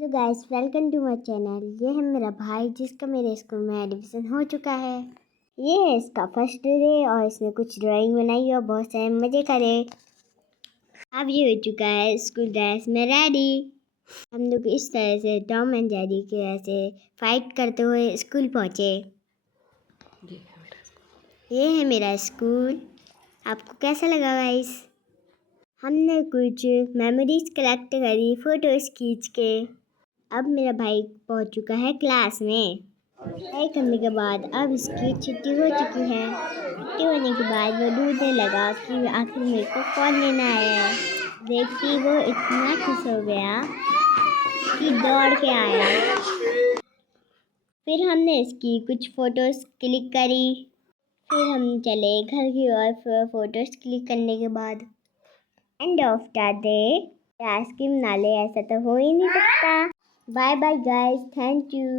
Hello guys, welcome to my channel. ये है मेरा भाई जिसका मेरे स्कूल में एडमिशन हो चुका है। ये है इसका फर्स्ट डे और इसने कुछ ड्राइंग बनाई और बहुत सारे मज़े करे। अब ये हो चुका है स्कूल ड्रेस में रेडी। हम लोग इस तरह से टॉम एंड जेरी के ऐसे फाइट करते हुए स्कूल पहुँचे। ये है मेरा स्कूल। आपको कैसा लगा गाइस? हमने कुछ मेमोरीज कलेक्ट करी फ़ोटोज़ खींच के। अब मेरा भाई पहुंच चुका है क्लास में। पढ़ाई करने के बाद अब इसकी छुट्टी हो चुकी है। छुट्टी होने के बाद वो ढूंढने लगा कि आखिर मेरे को कौन लेना आया है। देखती वो इतना खुश हो गया कि दौड़ के आया। फिर हमने इसकी कुछ फ़ोटोज़ क्लिक करी। फिर हम चले घर की ओर। फ़ोटोज़ क्लिक करने के बाद end of the day ice cream ना ले, ऐसा तो हो ही नहीं सकता। Bye bye guys, thank you.